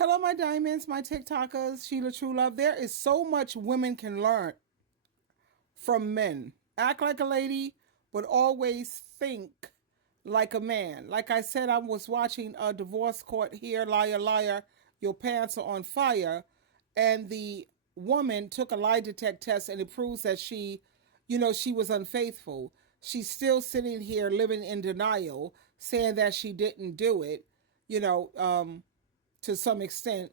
Hello, my diamonds, my TikTokers, SheilaTruelove. There is so much women can learn from men. Act like a lady, but always think like a man. Like I said, I was watching a divorce court here, liar, liar, your pants are on fire. And the woman took a lie detect test and it proves that she was unfaithful. She's still sitting here living in denial, saying that she didn't do it, you know, to some extent.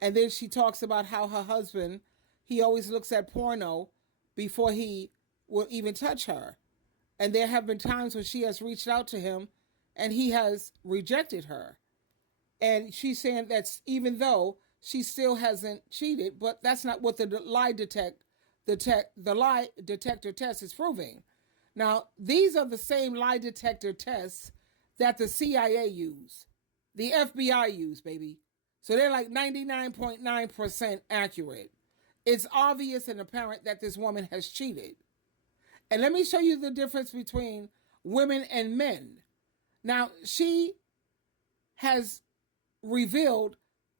And then she talks about how her husband, he always looks at porno before he will even touch her. And there have been times when she has reached out to him and he has rejected her. And she's saying that's even though she still hasn't cheated, but that's not what the lie detector test is proving. Now, these are the same lie detector tests that the CIA use, the FBI use, baby. So they're like 99.9% accurate. It's obvious and apparent that this woman has cheated. And let me show you the difference between women and men. Now, she has revealed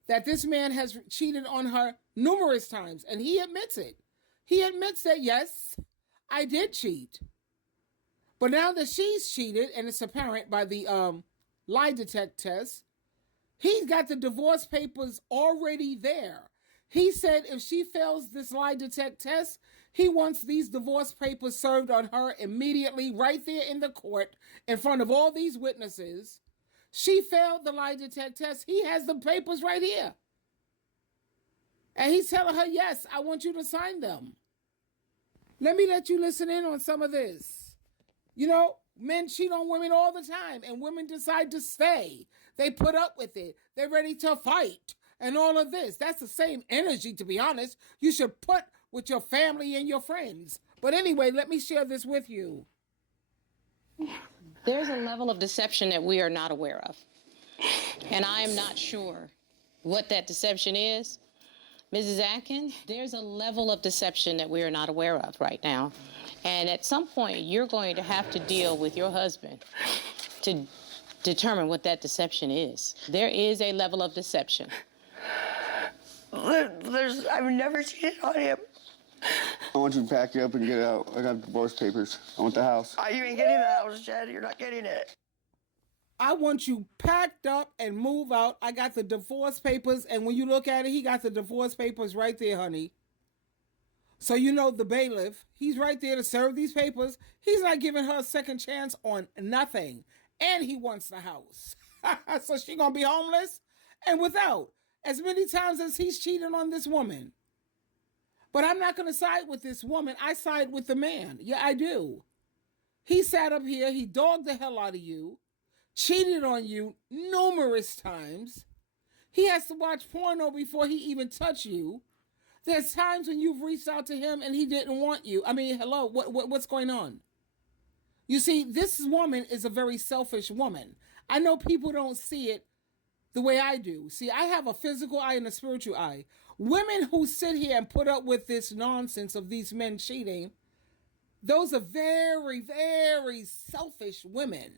that this man has cheated on her numerous times, and he admits it. He admits that, yes, I did cheat. But now that she's cheated, and it's apparent by the lie detect test, he's got the divorce papers already there. He said if she fails this lie detect test, he wants these divorce papers served on her immediately right there in the court in front of all these witnesses. She failed the lie detect test. He has the papers right here. And he's telling her, yes, I want you to sign them. Let me let you listen in on some of this. You know, men cheat on women all the time, and women decide to stay. They put up with it. They're ready to fight and all of this. That's the same energy, to be honest, you should put with your family and your friends. But anyway, let me share this with you. There's a level of deception that we are not aware of. And I am not sure what that deception is. Mrs. Atkins, there's a level of deception that we are not aware of right now. And at some point, you're going to have to deal with your husband to determine what that deception is. There is a level of deception. I've never cheated on him. I want you to pack you up and get out. I got divorce papers. I want the house. You ain't getting the house, Chad. You're not getting it. I want you packed up and move out. I got the divorce papers, and when you look at it, he got the divorce papers right there, honey. So you know the bailiff, he's right there to serve these papers. He's not giving her a second chance on nothing. And he wants the house. So she gonna be homeless and without as many times as he's cheated on this woman. But I'm not gonna side with this woman. I side with the man. Yeah, I do. He sat up here, he dogged the hell out of you, cheated on you numerous times. He has to watch porno before he even touch you. There's times when you've reached out to him and he didn't want you. I mean, hello, what's going on? You see, this woman is a very selfish woman. I know people don't see it the way I do. See, I have a physical eye and a spiritual eye. Women who sit here and put up with this nonsense of these men cheating, those are very, very selfish women.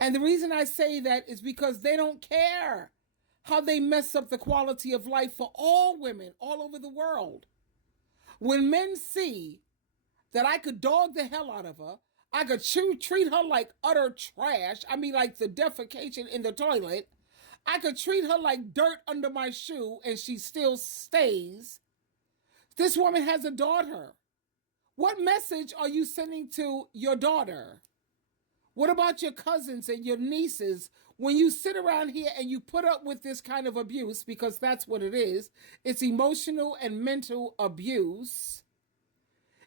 And the reason I say that is because they don't care how they mess up the quality of life for all women all over the world. When men see that I could dog the hell out of her, I could treat her like utter trash, I mean like the defecation in the toilet, I could treat her like dirt under my shoe and she still stays. This woman has a daughter. What message are you sending to your daughter? What about your cousins and your nieces when you sit around here and you put up with this kind of abuse, because that's what it is. It's emotional and mental abuse.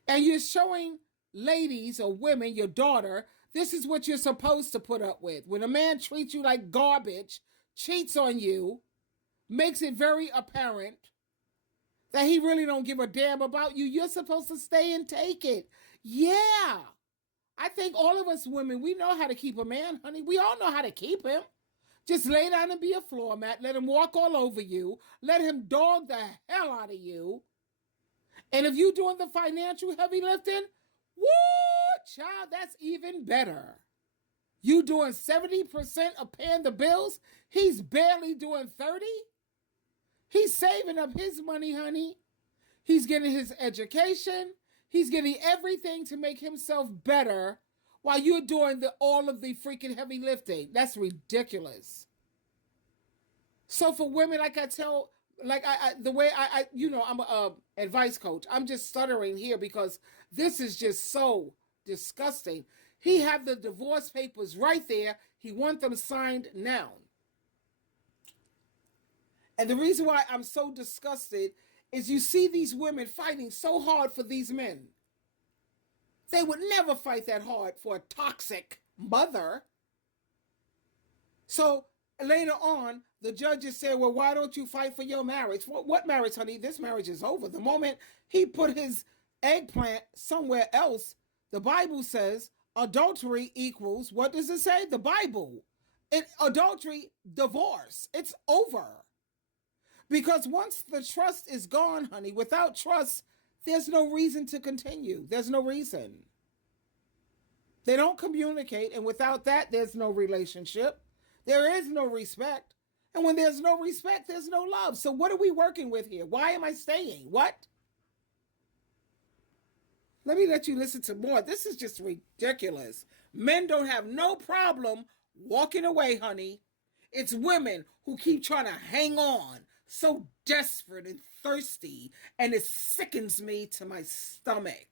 And you're showing ladies or women, your daughter, this is what you're supposed to put up with. When a man treats you like garbage, cheats on you, makes it very apparent that he really don't give a damn about you, you're supposed to stay and take it. Yeah. I think all of us women, we know how to keep a man, honey. We all know how to keep him. Just lay down and be a floor mat. Let him walk all over you. Let him dog the hell out of you. And if you're doing the financial heavy lifting, woo, child, that's even better. You doing 70% of paying the bills? He's barely doing 30%. He's saving up his money, honey. He's getting his education. He's getting everything to make himself better while you're doing all of the freaking heavy lifting. That's ridiculous. So for women, like I tell, like the way I I'm a advice coach. I'm just stuttering here because this is just so disgusting. He had the divorce papers right there. He wants them signed now. And the reason why I'm so disgusted is you see these women fighting so hard for these men. They would never fight that hard for a toxic mother. So later on, the judges said, well, why don't you fight for your marriage? What marriage, honey? This marriage is over. The moment he put his eggplant somewhere else, the Bible says adultery equals, what does it say? The Bible. Adultery, divorce. It's over. Because once the trust is gone, honey, without trust, there's no reason to continue. There's no reason. They don't communicate, and without that, there's no relationship. There is no respect. And when there's no respect, there's no love. So what are we working with here? Why am I staying? What? Let me let you listen to more. This is just ridiculous. Men don't have no problem walking away, honey. It's women who keep trying to hang on, so desperate and thirsty, and it sickens me to my stomach.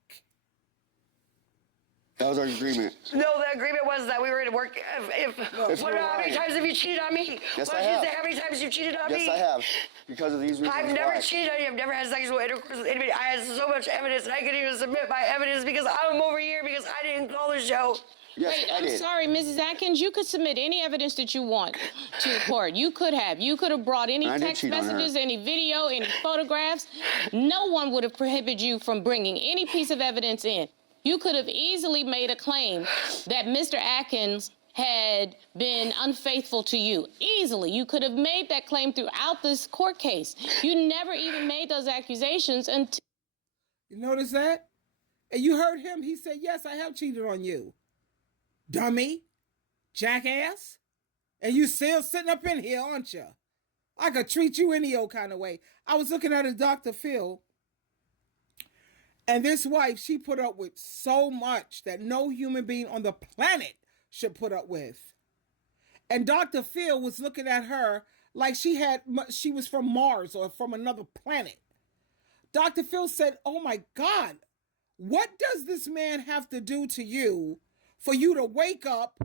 That was our agreement. No, the agreement was that we were going to work. How many times have you cheated on me? Yes, I have. How many times you've cheated on me? Yes, I have. Because of these reasons. I've never cheated on you. I've never had sexual intercourse with anybody. I had so much evidence, and I couldn't even submit my evidence because I'm over here because I didn't call the show. Yes, Wait, I did. I'm sorry, Mrs. Atkins. You could submit any evidence that you want to court. You could have. You could have brought any text messages, any video, any photographs. No one would have prohibited you from bringing any piece of evidence in. You could have easily made a claim that Mr. Atkins had been unfaithful to you. Easily. You could have made that claim throughout this court case. You never even made those accusations until... You notice that? And you heard him. He said, yes, I have cheated on you. Dummy. Jackass. And you still sitting up in here, aren't you? I could treat you any old kind of way. I was looking at a Dr. Phil. And this wife, she put up with so much that no human being on the planet should put up with. And Dr. Phil was looking at her like she was from Mars or from another planet. Dr. Phil said, oh my God, what does this man have to do to you for you to wake up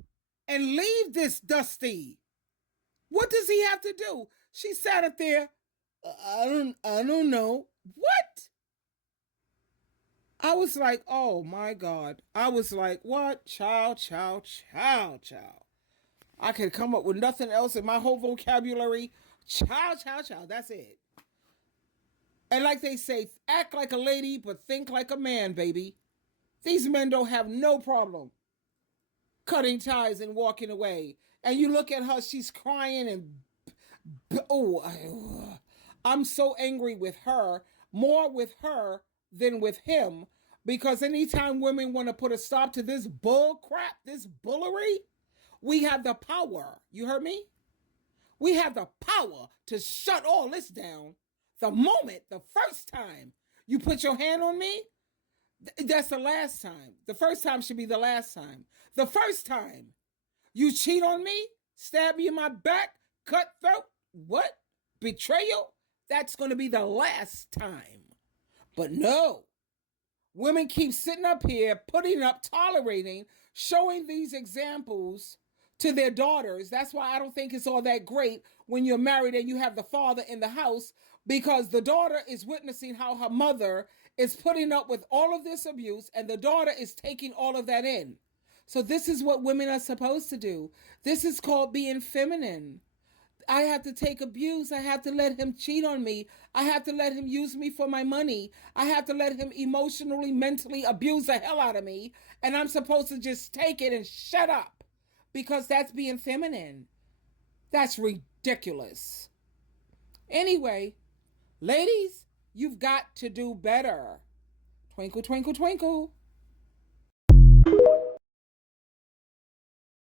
and leave this Dusty? What does he have to do? She sat up there, I don't know. What? I was like, oh my God. I was like, what? Child. I could come up with nothing else in my whole vocabulary. Child. That's it. And like they say, act like a lady, but think like a man, baby. These men don't have no problem cutting ties and walking away. And you look at her, she's crying and, I'm so angry with her, more with her than with him, because anytime women want to put a stop to this bull crap, this bullery, we have the power. You heard me? We have the power to shut all this down. The first time you put your hand on me, that's the last time. The first time should be the last time. The first time you cheat on me, stab me in my back, cutthroat, what? Betrayal? That's going to be the last time. But no, women keep sitting up here, putting up, tolerating, showing these examples to their daughters. That's why I don't think it's all that great when you're married and you have the father in the house, because the daughter is witnessing how her mother is putting up with all of this abuse, and the daughter is taking all of that in. So this is what women are supposed to do. This is called being feminine. I have to take abuse. I have to let him cheat on me. I have to let him use me for my money. I have to let him emotionally, mentally abuse the hell out of me. And I'm supposed to just take it and shut up because that's being feminine. That's ridiculous. Anyway, ladies, you've got to do better. Twinkle, twinkle, twinkle.